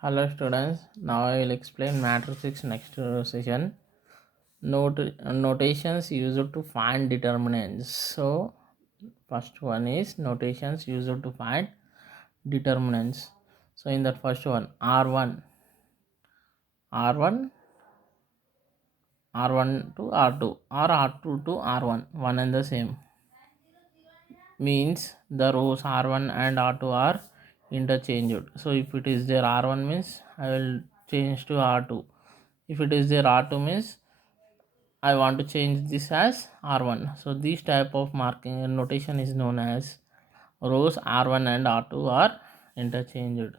Hello students, now I will explain matrix next session. Notations used to find determinants. So first one is notations used to find determinants. So in that first one, R1, R1, R1 to R2 or R2 to R1, one and the same. Means the rows R1 and R2 are interchanged. So if it is there R1 means I will change to R2. If it is there R2 means I want to change this as R1. So this type of marking and notation is known as rows R1 and R2 are interchanged.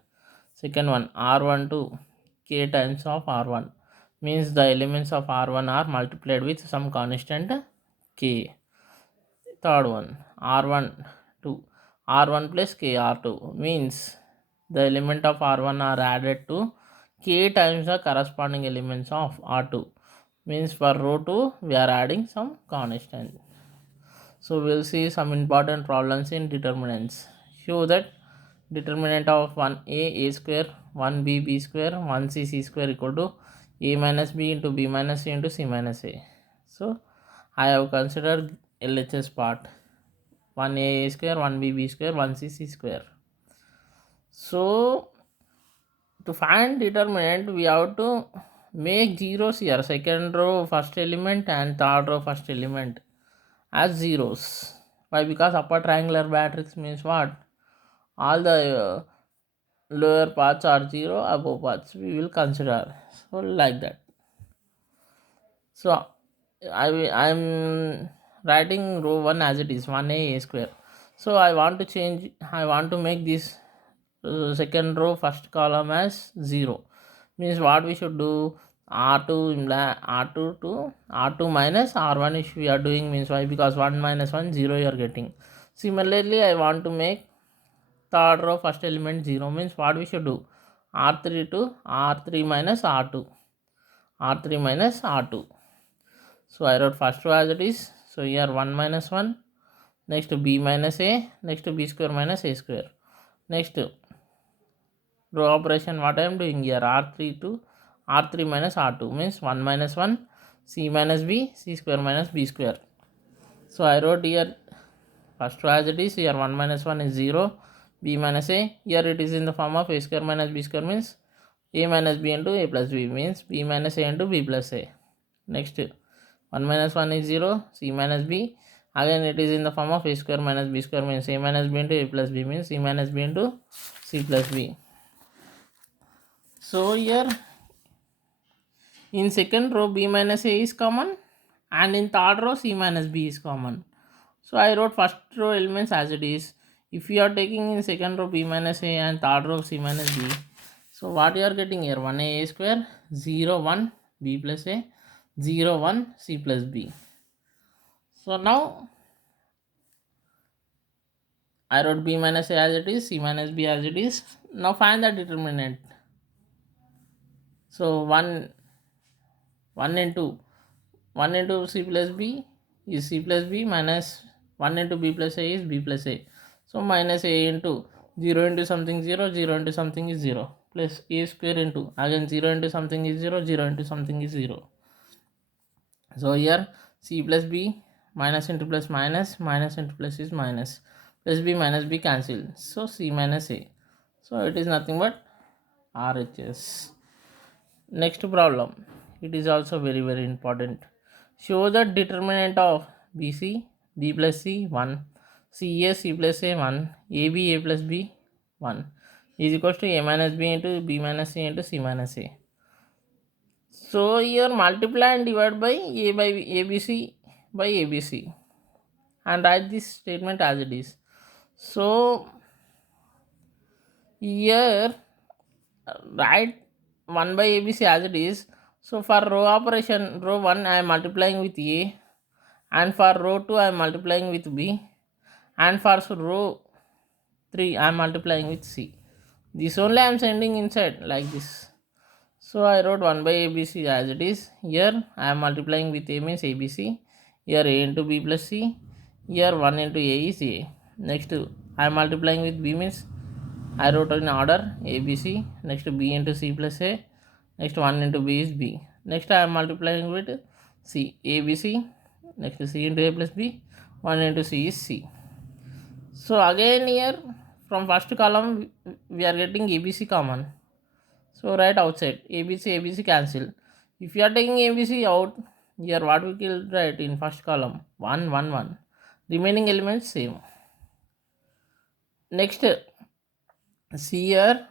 Second one, R1 to k times of R1 means the elements of R1 are multiplied with some constant k. Third one, R1 to R1 plus k R2 means the element of R1 are added to k times the corresponding elements of R2 means for row 2 we are adding some constant. So we'll see some important problems in determinants. Show that determinant of 1a a square, 1b b square, 1c c square equal to a minus b into b minus c into c minus a. So I have considered LHS part, 1a square, 1b b square, 1c c square. So to find determinant we have to make zeros here, second row first element and third row first element as zeros. Why? Because upper triangular matrix means what? All the lower parts are 0, above parts we will consider. So like that. So I'm writing row 1 as it is, 1a a square. So I want to change, I want to make this second row first column as 0. Means what we should do, r2 r2 to r2 minus r1 if we are doing, means why? Because 1 minus 1 0 you are getting. Similarly I want to make third row first element 0, means what we should do, r3 to r3 minus r2, r3 minus r2. So I wrote first row as it is. So here 1 minus 1, next b minus a, next b square minus a square. Next row operation what I am doing here, r3 to r3 minus r2 means 1 minus 1, c minus b, c square minus b square. So I wrote here first row as it is. Here 1 minus 1 is 0, b minus a, here it is in the form of a square minus b square means a minus b into a plus b means b minus a into b plus a. Next 1 minus 1 is 0, c minus b, again it is in the form of a square minus b square means a minus b into a plus b means c minus b into c plus b. So here in second row b minus a is common and in third row c minus b is common. So I wrote first row elements as it is. If you are taking in second row b minus a and third row c minus b, so what you are getting here, 1a square, 0 1 b plus a, 0 1 c plus b. So now I wrote b minus a as it is, c minus b as it is. Now find the determinant. So 1 into c plus b is c plus b minus 1 into b plus a is b plus a. So minus a into 0 into something 0, 0 into something is 0 plus a square into again 0 into something is 0, 0 into something is 0. So here c plus b minus into plus minus, minus into plus is minus, plus b minus b cancel. So c minus a. So it is nothing but RHS. Next problem, it is also very important. Show the determinant of BC, B plus C 1, CA, C plus A 1, AB, A plus B 1 is equals to A minus B into B minus C into C minus A. So here multiply and divide by A by ABC by ABC and write this statement as it is. So here write 1 by ABC as it is. So for row operation, row 1 I am multiplying with A, and for row 2 I am multiplying with B, and for row 3 I am multiplying with C. This only I am sending inside like this. So I wrote 1 by ABC as it is. Here I am multiplying with A means ABC. Here A into B plus C. Here 1 into A is A. Next I am multiplying with B means I wrote in order A, B, C. Next B into C plus A. Next 1 into B is B. Next I am multiplying with C. A, B, C. Next C into A plus B. 1 into C is C. So again here from first column we are getting ABC common. So write outside ABC cancel. If you are taking ABC out, here what we will write in first column 1 1 1. Remaining elements same. Next see here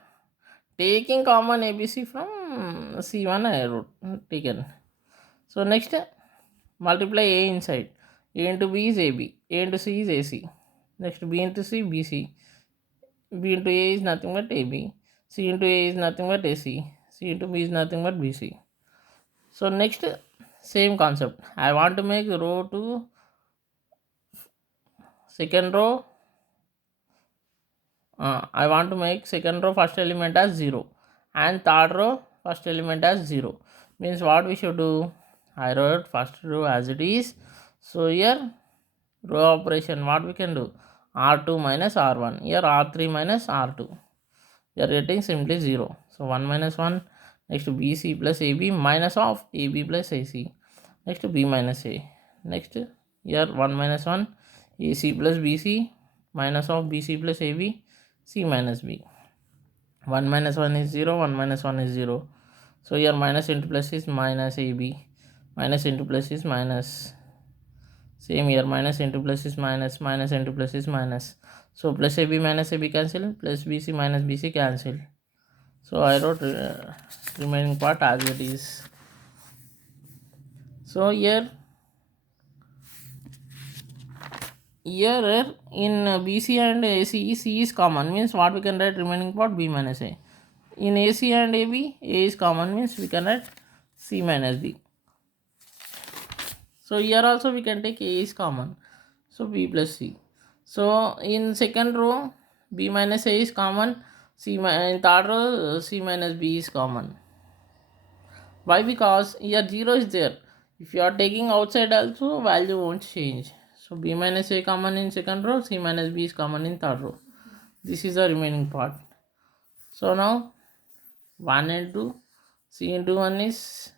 taking common ABC from C1 I wrote taken. So next multiply A inside. A into B is AB. A into C is AC. Next B into C BC. B into A is nothing but AB. C into A is nothing but AC. C into B is nothing but BC. So next same concept. I want to make row to second row. I want to make second row first element as 0 and third row first element as 0. Means what we should do? I wrote first row as it is. So here row operation what we can do? R2 minus R1. Here R3 minus R2. We are getting simply 0. So 1 minus 1. Next BC plus AB minus of AB plus AC. Next B minus A. Next here 1 minus 1. AC plus BC minus of BC plus AB. C minus B. 1 minus 1 is 0. 1 minus 1 is 0. So here minus into plus is minus AB. Minus into plus is minus. Same here minus into plus is minus. Minus into plus is minus. So plus AB minus AB cancel. Plus BC minus BC cancel. So I wrote remaining part as it is. So here in BC and AC, C is common, means what we can write remaining part B minus A. In AC and AB, A is common, means we can write C minus B. So here also we can take A is common, so B plus C. So in second row B minus A is common, in third row C minus B is common. Why? Because here 0 is there. If you are taking outside also, value won't change. So B minus A common in second row, C minus B is common in third row. This is the remaining part. So now 1 into C into 1 is.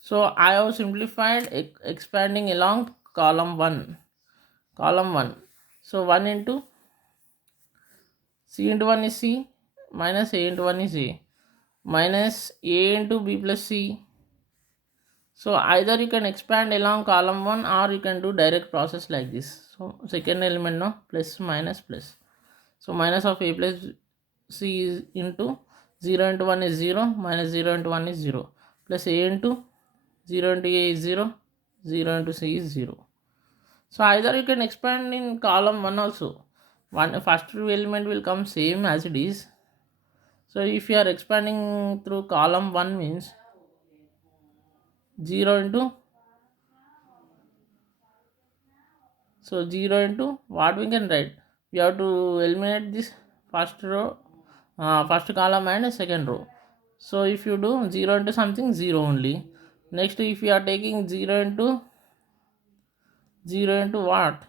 So I have simplified expanding along column 1. Column 1. So 1 into C into 1 is C minus A into 1 is A minus A into B plus C. So either you can expand along column 1 or you can do direct process like this. So second element no plus minus plus. So minus of A plus C is into 0 into 1 is 0 minus 0 into 1 is 0 plus A into 0 into A is 0, 0 into C is 0. So either you can expand in column 1 also. First element will come same as it is. So if you are expanding through column 1 means 0 into, so 0 into what we can write, we have to eliminate this first row, first column and second row. So if you do 0 into something, 0 only. Next if you are taking 0 into what,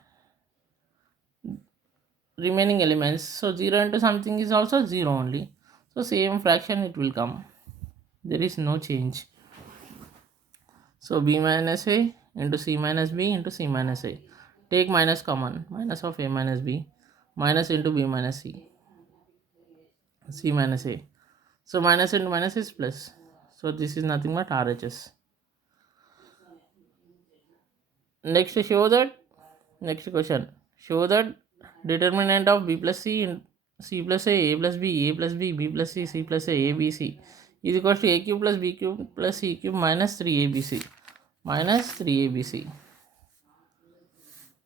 remaining elements, so 0 into something is also 0 only, so same fraction it will come, there is no change. So B minus A into C minus B into C minus A. Take minus common. Minus of A minus B. Minus into B minus C. C minus A. So minus into minus is plus. So this is nothing but RHS. Next show that. Next question. Show that determinant of B plus C in C plus A plus B, A plus B, B plus C, C plus A, B, C is equals to A cube plus B cube plus C cube minus 3ABC. Minus 3ABC.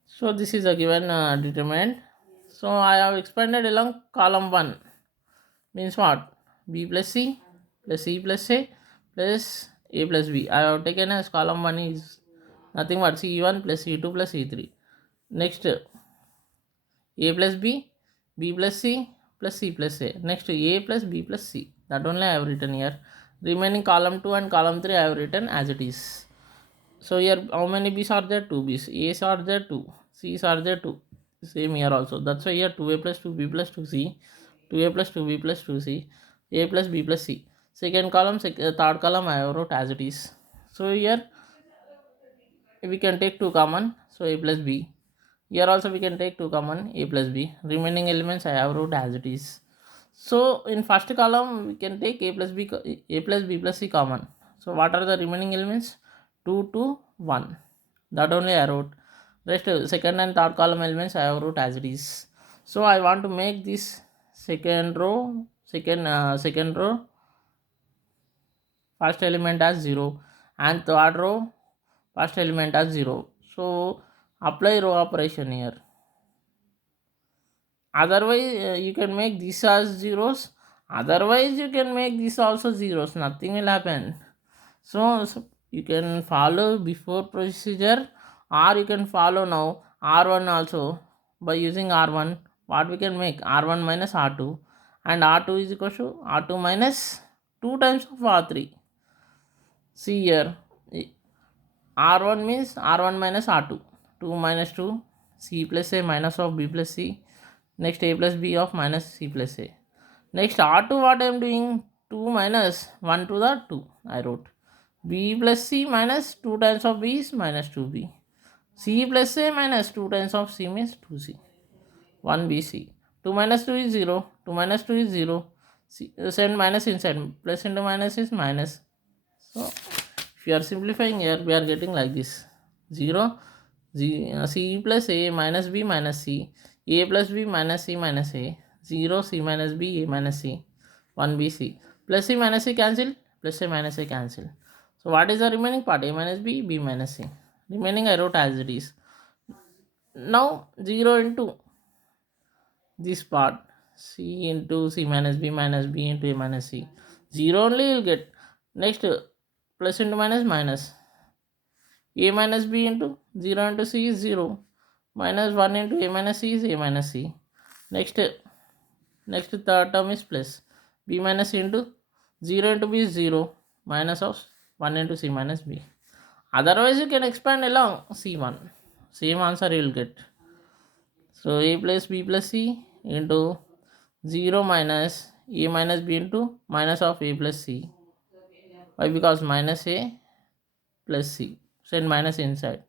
So this is a given determinant. So I have expanded along column 1. Means what? B plus C plus C plus A plus A plus B. I have taken as column 1 is nothing but C1 plus C2 plus C3. Next A plus B, B plus C plus C plus A. Next A plus B plus C. That only I have written here. Remaining column 2 and column 3 I have written as it is. So here how many B's are there? 2 B's. A's are there 2. C's are there 2. Same here also. That's why here 2a plus 2b plus 2c, 2a plus 2b plus 2c, a plus b plus c. Second column, third column I have wrote as it is. So here we can take 2 common, so a plus b. Here also we can take 2 common, a plus b. Remaining elements I have wrote as it is. So in first column we can take a plus b, a plus b plus c common. So what are the remaining elements? 2, 2, 1. That only I wrote. Rest second and third column elements I have wrote as it is. So I want to make this second row, second row first element as 0 and third row first element as 0. So apply row operation here. Otherwise you can make this as zeros, otherwise you can make this also zeros, nothing will happen. So you can follow before procedure or you can follow now r1 also. By using r1 what we can make, r1 minus r2, and r2 is equal to r2 minus 2 times of r3. See here, r1 means r1 minus r2, 2 minus 2, c plus a minus of b plus c, next a plus b of minus c plus a. Next r2 what I am doing, 2 minus 1 to the 2 I wrote, b plus c minus 2 times of b is minus 2b, c plus a minus 2 times of c means 2c, 1bc. 2 minus 2 is 0, 2 minus 2 is 0, send minus inside, plus into minus is minus. So if you are simplifying here we are getting like this, 0, c plus a minus b minus c, a plus b minus c minus a, 0 c minus b a minus c, 1bc. Plus c minus c cancel, plus a minus a cancel. So what is the remaining part, a minus b, b minus c. Remaining I wrote as it is. Now 0 into this part, c into c minus b into a minus c, 0 only you will get. Next plus into minus minus, a minus b into 0 into c is 0, minus 1 into a minus c is a minus c. Next third term is plus, b minus c into 0 into b is 0, minus of 1 into c minus b. Otherwise you can expand along c1, same answer you will get. So a plus b plus c into 0 minus a minus b into minus of a plus c. Why? Because minus a plus c, send minus inside,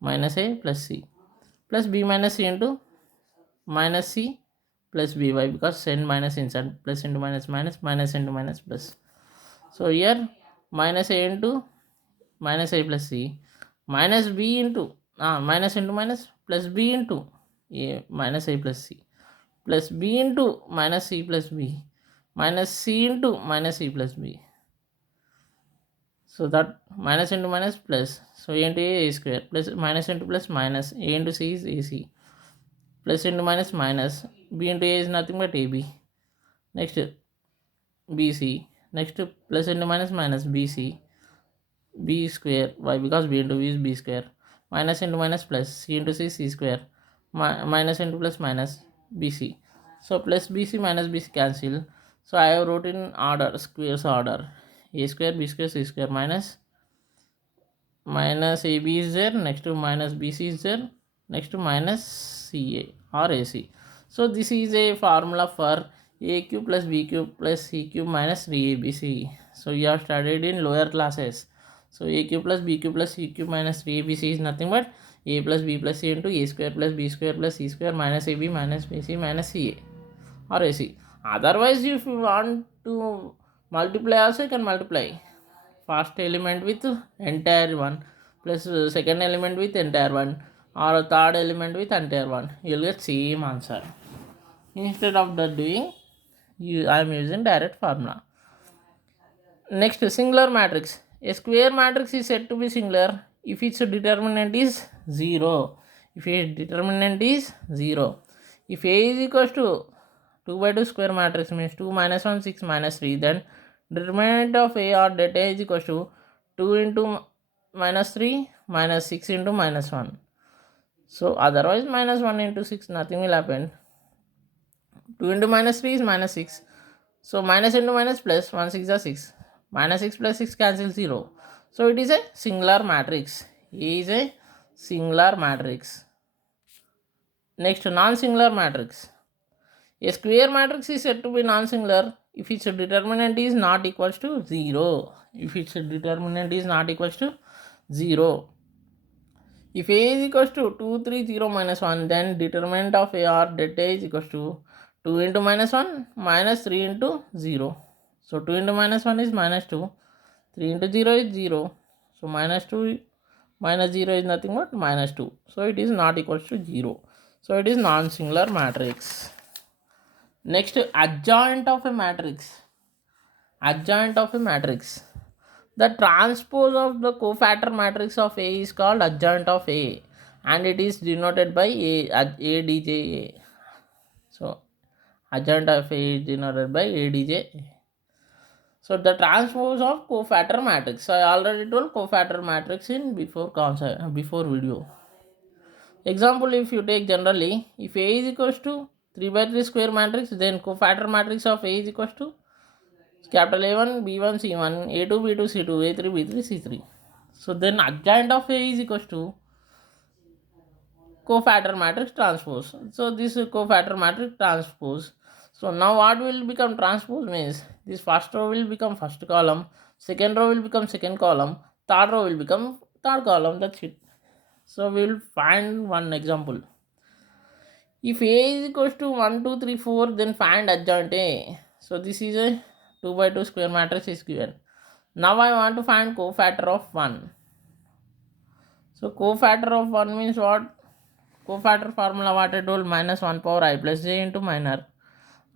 minus a plus c, plus b minus c into minus c plus b. Why? Because send minus inside, plus into minus minus, minus into minus plus. So here minus a into minus a plus c, minus b into minus into minus, plus b into a minus a plus c, plus b into minus c plus b, minus c into minus c plus b. So that minus into minus plus, so a into a square, plus minus into plus minus, a into c is ac, plus into minus minus, b into a is nothing but ab. Next bc, next plus into minus minus bc, b square. Why? Because b into b is b square, minus into minus plus, c into c, c square, minus into plus minus bc. So plus bc minus bc cancel. So I have wrote in order, squares order, a square, b square, c square, minus ab is there, next to minus bc is there, next to minus ca or ac. So this is a formula for a cube plus b cube plus c cube minus 3abc. So you have studied in lower classes. So a cube plus b cube plus c cube minus 3abc is nothing but a plus b plus c into a square plus b square plus c square minus ab minus bc minus ca or ac. Otherwise if you want to multiply also you can multiply first element with entire one plus second element with entire one or third element with entire one, you will get same answer. Instead of that doing, I am using direct formula. Next, singular matrix. A square matrix is said to be singular if its determinant is 0. If its determinant is 0. If A is equals to 2 by 2 square matrix means 2 minus 1 6 minus 3, then determinant of A or that A is equals to 2 into minus 3 minus 6 into minus 1. So otherwise minus 1 into 6 nothing will happen. 2 into minus 3 is minus 6. So minus into minus plus 1 6 is 6. Minus 6 plus 6 cancels 0. So it is a singular matrix. A is a singular matrix. Next, non-singular matrix. A square matrix is said to be non-singular if its determinant is not equals to 0. If its determinant is not equals to 0. If A is equals to 2, 3, 0, minus 1, then determinant of A or delta is equals to 2 into minus 1 minus 3 into 0. So 2 into minus 1 is minus 2, 3 into 0 is 0. So minus 2 minus 0 is nothing but minus 2. So it is not equals to 0. So it is non-singular matrix. Next, adjoint of a matrix. Adjoint of a matrix. The transpose of the cofactor matrix of A is called adjoint of A, and it is denoted by ADJ. So adjoint of A is denoted by ADJ. So the transpose of cofactor matrix. I already told cofactor matrix in before video. Example, if you take generally, if A is equals to 3 by 3 square matrix, then cofactor matrix of A is equals to capital A1, B1, C1, A2, B2, C2, A3, B3, C3. So then adjoint of A is equals to cofactor matrix transpose. So this is cofactor matrix transpose. So now what will become transpose means this first row will become first column, second row will become second column, third row will become third column. That's it. So we will find one example. If A is equals to 1, 2, 3, 4, then find adjoint A. So this is a 2 by 2 square matrix is given. Now I want to find cofactor of 1. So cofactor of 1 means what? Cofactor formula what I told, minus 1 power I plus j into minor.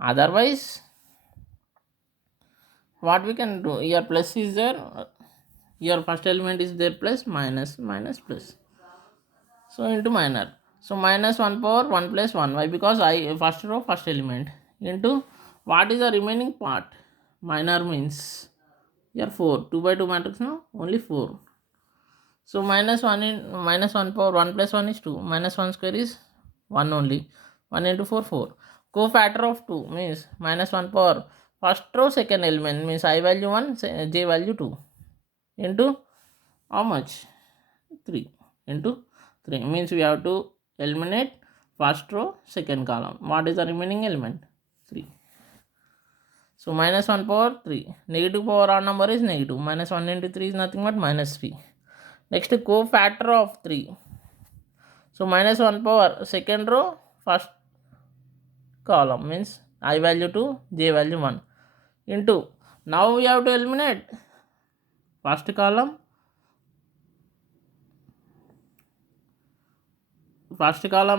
Otherwise, what we can do, here plus is there, here first element is there, plus minus, minus plus. So into minor. So minus 1 power 1 plus 1. Why? Because I first row first element into what is the remaining part? Minor means here 4. 2 by 2 matrix now only 4. So minus 1 in minus 1 power 1 plus 1 is 2. Minus 1 square is 1 only. 1 into 4 4. Cofactor of 2 means minus 1 power first row second element means I value 1 j value 2 into how much? 3 into 3 means we have to eliminate first row second column. What is the remaining element? 3. So minus 1 power 3. Negative power odd number is negative. Minus 1 into 3 is nothing but minus 3. Next, cofactor of 3. So minus 1 power second row first column means I value 2, j value 1 into, now we have to eliminate first column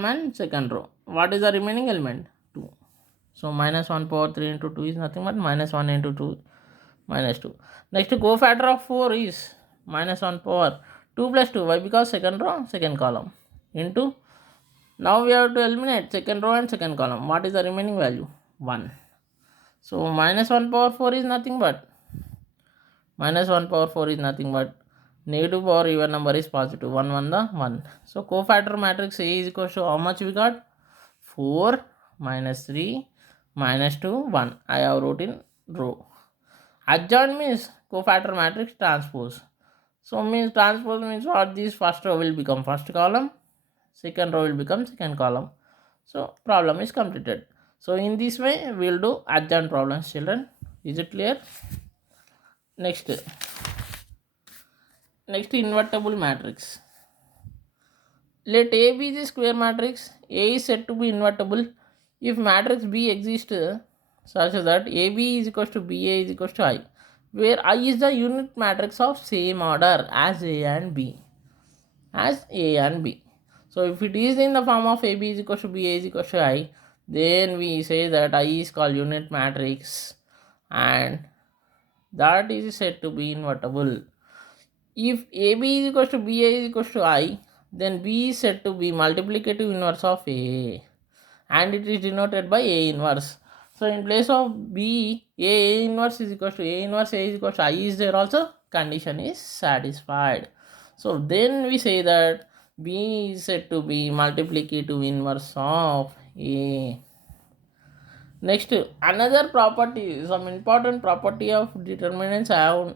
and second row. What is the remaining element? 2. So minus 1 power 3 into 2 is nothing but minus 1 into 2 minus 2. Next, cofactor of 4 is minus 1 power 2 plus 2. Why? Because second row second column into, now we have to eliminate second row and second column. What is the remaining value? 1. So minus 1 power 4 is nothing but negative power even number is positive. 1 1 the 1. So cofactor matrix A is equal to how much we got? 4 minus 3 minus 2 1. I have wrote in row. Adjoint means cofactor matrix transpose. So means transpose means what? This first row will become first column, second row will become second column. So problem is completed. So in this way we will do adjoint problems, children. Is it clear? Next invertible matrix. Let A be the square matrix. A is said to be invertible if matrix B exists such that AB is equals to BA is equals to I, where I is the unit matrix of same order as A and B. So if it is in the form of AB is equals to BA is equals to I, then we say that I is called unit matrix and that is said to be invertible. If AB is equals to BA is equals to I, then B is said to be multiplicative inverse of A and it is denoted by A inverse. So in place of B, A inverse is equals to A inverse, A is equals to I is there also, condition is satisfied. So then we say that B is said to be multiplicative inverse of A. Next, another property, some important property of determinants I have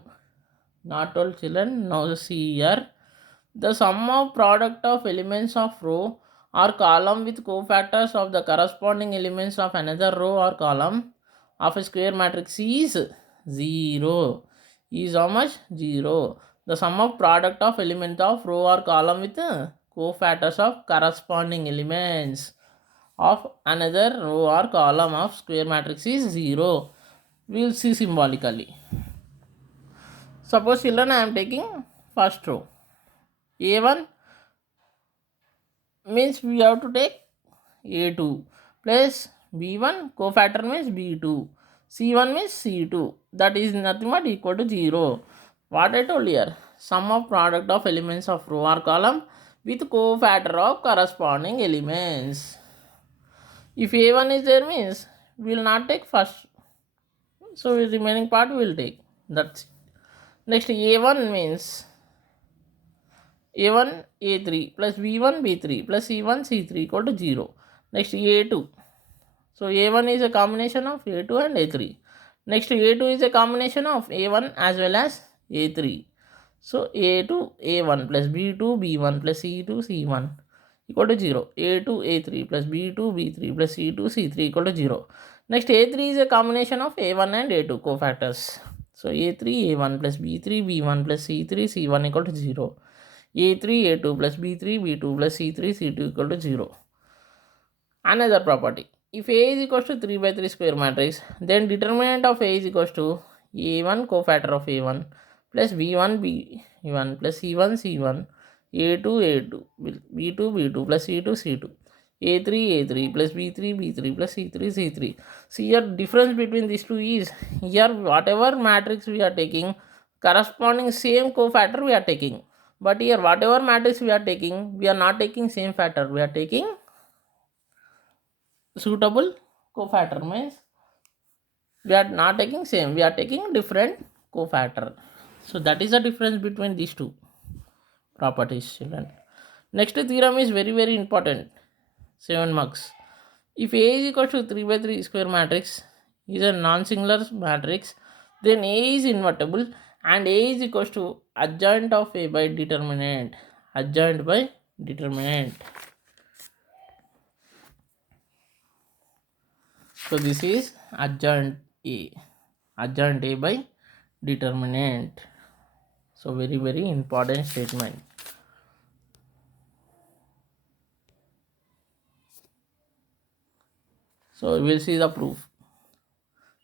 not told, children. Now see here, the sum of product of elements of row or column with cofactors of the corresponding elements of another row or column of a square matrix is 0. Is how much? 0. The sum of product of element of row or column with cofactors of corresponding elements of another row or column of square matrix is 0. We will see symbolically. Suppose children, I am taking first row. A1 means we have to take A2 plus B1 cofactor means B2. C1 means C2. That is nothing but equal to 0. What I told here, sum of product of elements of row or column with cofactor of corresponding elements. If A1 is there means we will not take first. So the remaining part we will take. That's it. Next A1 means A1 A3 plus B1 B3 plus C1 C3 equal to 0. Next A2. So A1 is a combination of A2 and A3. Next A2 is a combination of A1 as well as A3. So A2 A1 plus B2 B1 plus C2 C1 equal to 0. A2 A3 plus B2 B3 plus C2 C3 equal to 0. Next A3 is a combination of A1 and A2 cofactors. So A3 A1 plus B3 B1 plus C3 C1 equal to 0. A3 A2 plus B3 B2 plus C3 C2 equal to 0. Another property. If A is equals to 3 by 3 square matrix, then determinant of A is equals to A1 cofactor of A1 plus B1 B1 plus C1 C1 A2 A2 B2 B2 plus C2 C2 A3 A3 plus B3 B3 plus C3 C3. See, here difference between these two is, here whatever matrix we are taking, corresponding same cofactor we are taking. But here whatever matrix we are taking, we are not taking same factor, we are taking suitable cofactor. Means we are not taking same, we are taking different cofactor. So that is the difference between these two properties, children. Next theorem is very important, 7 marks. If A is equal to 3 by 3 square matrix is a non-singular matrix, then A is invertible and A is equals to adjoint of A by determinant. Adjoint by determinant. So this is adjoint A. Adjoint A by determinant. So very important statement. So we will see the proof.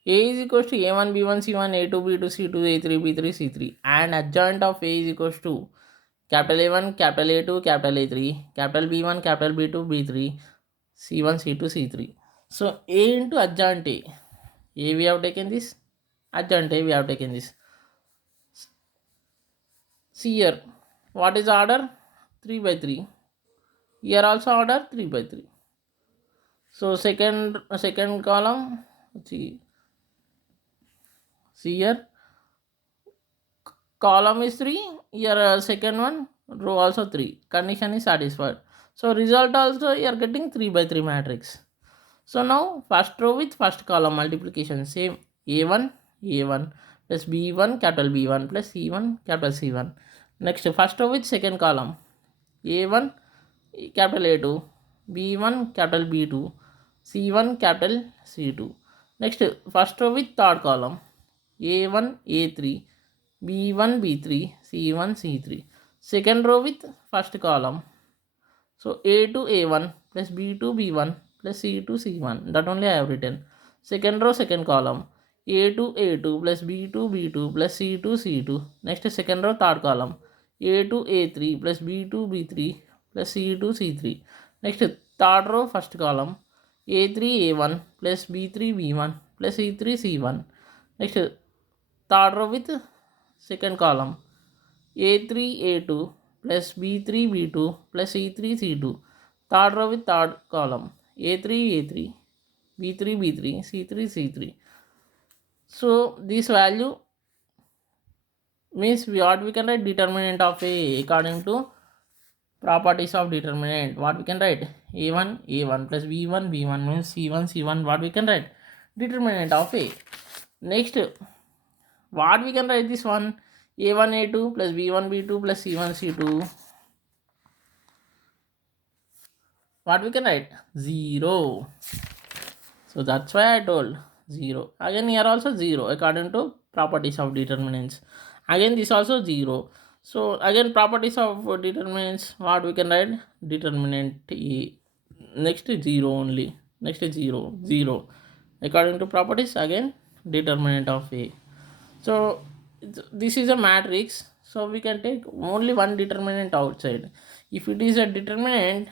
A is equals to A1 B1 C1 A2 B2 C2 A3 B3 C3 and adjoint of A is equals to capital A1 capital A2 capital A3 capital B1 capital B2 B3 C1 C2 C3. So A into adjoint A. A we have taken this, adjoint A we have taken this. See here, what is order? 3 by 3. Here also order 3 by 3. So second column, see here, column is 3, here second one, row also 3. Condition is satisfied. So result also you are getting 3 by 3 matrix. So now first row with first column multiplication, same A1 plus B1 capital B1 plus C1 capital C1. Next first row with second column, A1 capital A2 B1 capital B2 C1 capital C2. Next first row with third column, A1 A3 B1 B3 C1 C3. Second row with first column, so A2 A1 plus B2 B1 plus C2 C1. That only I have written. Second row second column, A2 A2 plus B2 B2 plus C2 C2. Next second row third column, A2 A3 plus B2 B3 plus C2 C3. Next third row first column, A3 A1 plus B3 B1 plus C3 C1. Next third row with second column, A3 A2 plus B3 B2 plus C3 C2. Third row with third column, A3 A3 B3 B3 C3 C3. So this value means what we can write, determinant of A according to properties of determinant. What we can write, A1 plus B1 B1 means C1 C1. What we can write, determinant of A. Next what we can write, this one, A1 A2 plus B1 B2 plus C1 C2. what we can write? 0. So that's why I told 0. Again here also 0 according to properties of determinants. Again this also 0. So again properties of determinants, what we can write? Determinant A. Next is 0 only. Next is 0. 0. According to properties, again determinant of A. So this is a matrix. So we can take only one determinant outside. If it is a determinant,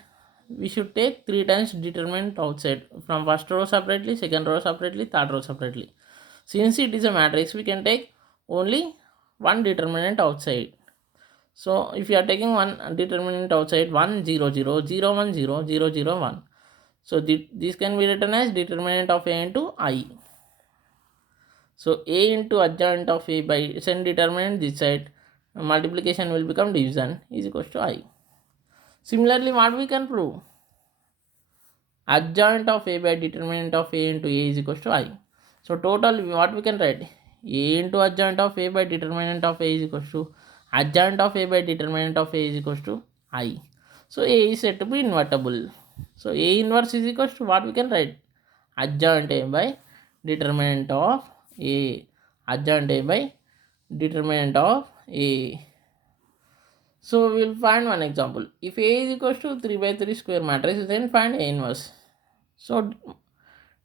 we should take 3 times determinant outside, from first row separately, second row separately, third row separately. Since it is a matrix, we can take only one determinant outside. So if you are taking one determinant outside, 1 0 0 0 1 0 0 0 1. So this can be written as determinant of A into I. So A into adjoint of A by send determinant this side, multiplication will become division, is equals to I. Similarly, what we can prove? Adjoint of A by determinant of A into A is equals to I. So total, what we can write? A into adjoint of A by determinant of A is equals to adjoint of A by determinant of A is equals to I. So A is said to be invertible. So A inverse is equals to what we can write? Adjoint A by determinant of A. Adjoint A by determinant of A. So we will find one example. If A is equals to 3 by 3 square matrix, then find A inverse. So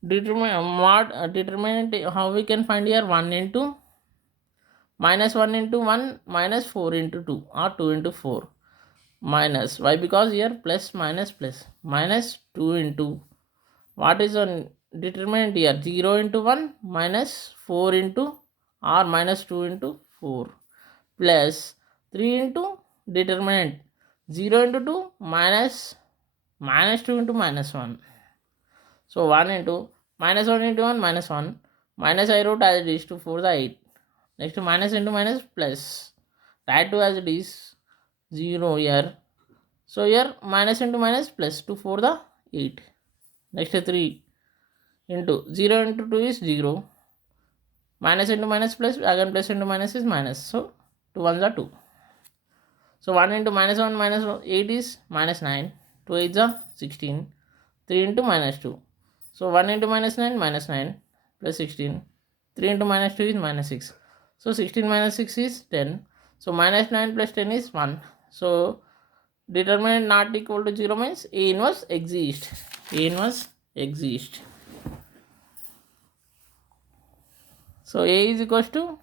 determinant, how we can find here? 1 into minus 1 into 1 minus 4 into 2 or 2 into 4 minus. Why? Because here plus minus 2 into what is on determinant here? 0 into 1 minus 4 into or minus 2 into 4 plus 3 into determinant 0 into 2 minus 2 into minus 1. So 1 into minus 1 into 1 minus 1 minus I wrote as it is 2 4 the 8. Next minus into minus plus, write 2 as it is 0 here. So here minus into minus plus 2 4 the 8. Next 3 into 0 into 2 is 0. Minus into minus plus, again plus into minus is minus. So 2 1s are 2. So 1 into minus 1 minus 8 is minus 9. 2 8s are 16. 3 into minus 2. So 1 into minus 9 plus 16. 3 into minus 2 is minus 6. So 16 minus 6 is 10. So minus 9 plus 10 is 1. So determinant not equal to 0 means A inverse exists. A inverse exists. So A is equals to,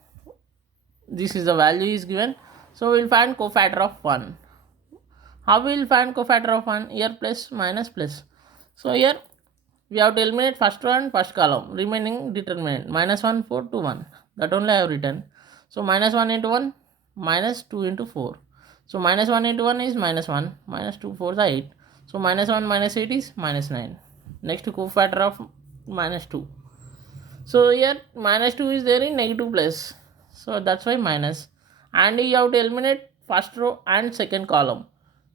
this is the value is given. So we will find cofactor of 1. How we will find cofactor of 1? Here plus minus plus. So here we have to eliminate first row and first column, remaining determinant minus 1 4 2 1. That only I have written. So minus 1 into 1 minus 2 into 4. So minus 1 into 1 is minus 1 minus 2 4 is 8. So minus 1 minus 8 is minus 9. Next cofactor of minus 2. So here minus 2 is there in negative plus. So that's why minus. And you have to eliminate first row and second column.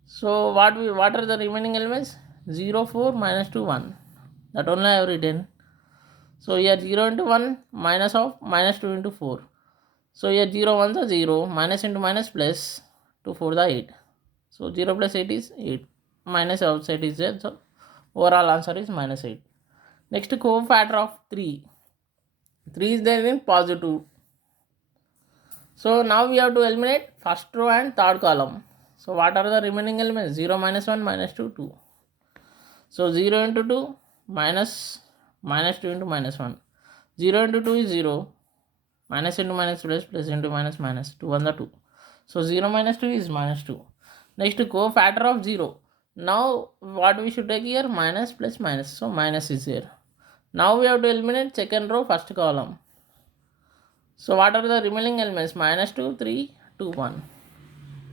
So what are the remaining elements? 0 4 minus 2 1. That only I have written. So here 0 into 1 minus of minus 2 into 4. So here 0 1 is 0, minus into minus plus 2 4 the 8. So 0 plus 8 is 8. Minus outside is there. So overall answer is minus 8. Next cofactor of 3. 3 is there in positive. So now we have to eliminate first row and third column. So what are the remaining elements? 0 minus 1 minus 2 2. So 0 into 2 minus 2 into minus 1. 0 into 2 is 0. Minus into minus plus into minus 2 1 the 2. So 0 minus 2 is minus 2. Next cofactor of 0. Now what we should take here? Minus plus minus. So minus is here. Now we have to eliminate second row first column. So what are the remaining elements? Minus 2 3 2 1.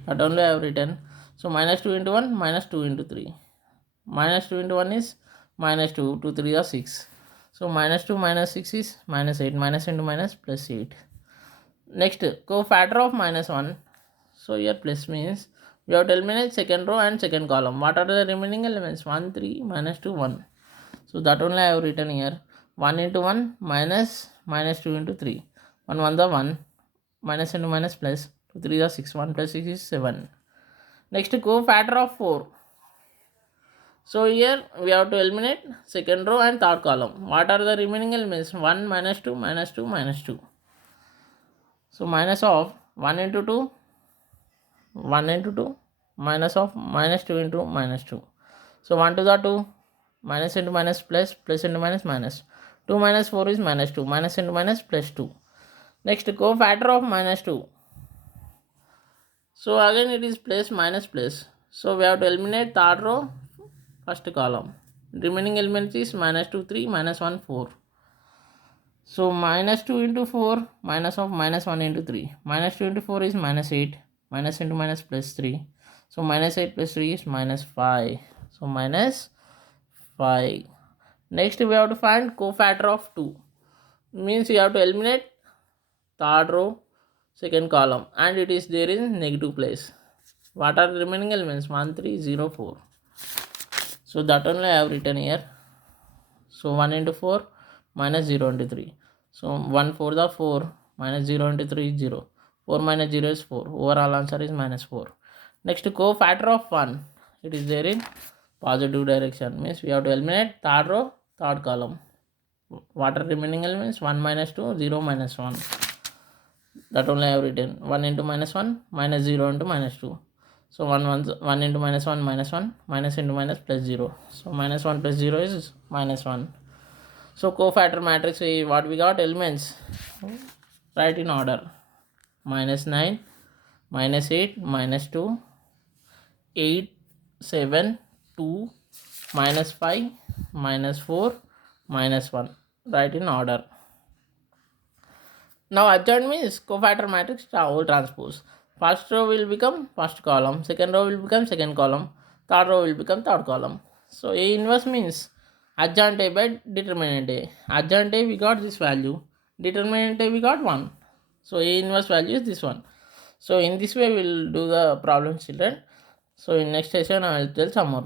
That only I have written. So minus 2 into 1 minus 2 into 3. Minus 2 into 1 is minus 2, 2 3 are 6. So minus 2 minus 6 is minus 8, minus into minus plus 8. Next cofactor of minus 1. So here plus means we have to eliminate second row and second column. What are the remaining elements? 1 3 minus 2 1. So that only I have written here. 1 into 1 minus 2 into 3. 1 1 the 1, minus into minus plus 2 3 are 6, 1 plus 6 is 7. Next cofactor of 4. So here we have to eliminate second row and third column. What are the remaining elements? 1 minus 2 minus 2 minus 2. So minus of 1 into 2, 1 into 2, minus of minus 2 into minus 2. So 1 to the 2, minus into minus plus, plus into minus minus. 2 minus 4 is minus 2, minus into minus plus 2. Next cofactor of minus 2. So again it is plus minus plus. So we have to eliminate third row, first column. Remaining elements is minus 2, 3, minus 1, 4. So minus 2 into 4, minus of minus 1 into 3. Minus 2 into 4 is minus 8. Minus into minus plus 3. So minus 8 plus 3 is minus 5. So minus 5. Next we have to find cofactor of 2. Means you have to eliminate third row, second column, and it is there in negative place. What are the remaining elements? 1, 3, 0, 4. So that only I have written here. So 1 into 4 minus 0 into 3. So 1 4 the 4 minus 0 into 3 is 0. 4 minus 0 is 4. Overall answer is minus 4. Next cofactor of 1. It is there in positive direction. Means we have to eliminate third row, third column. What are remaining elements? 1 minus 2, 0 minus 1. That only I have written. 1 into minus 1 minus 0 into minus 2. So 1 into minus 1 minus 1 minus into minus plus 0. So minus 1 plus 0 is minus 1. So cofactor matrix, what we got? Elements right in order. Minus 9, minus 8, minus 2, 8, 7, 2, minus 5, minus 4, minus 1. Right in order. Now adjoint means cofactor matrix whole transpose. First row will become first column, second row will become second column, third row will become third column. So A inverse means adjoint A by determinant A. Adjoint A we got this value, determinant A we got 1. So A inverse value is this one. So in this way we will do the problem, children. So in next session I will tell some more.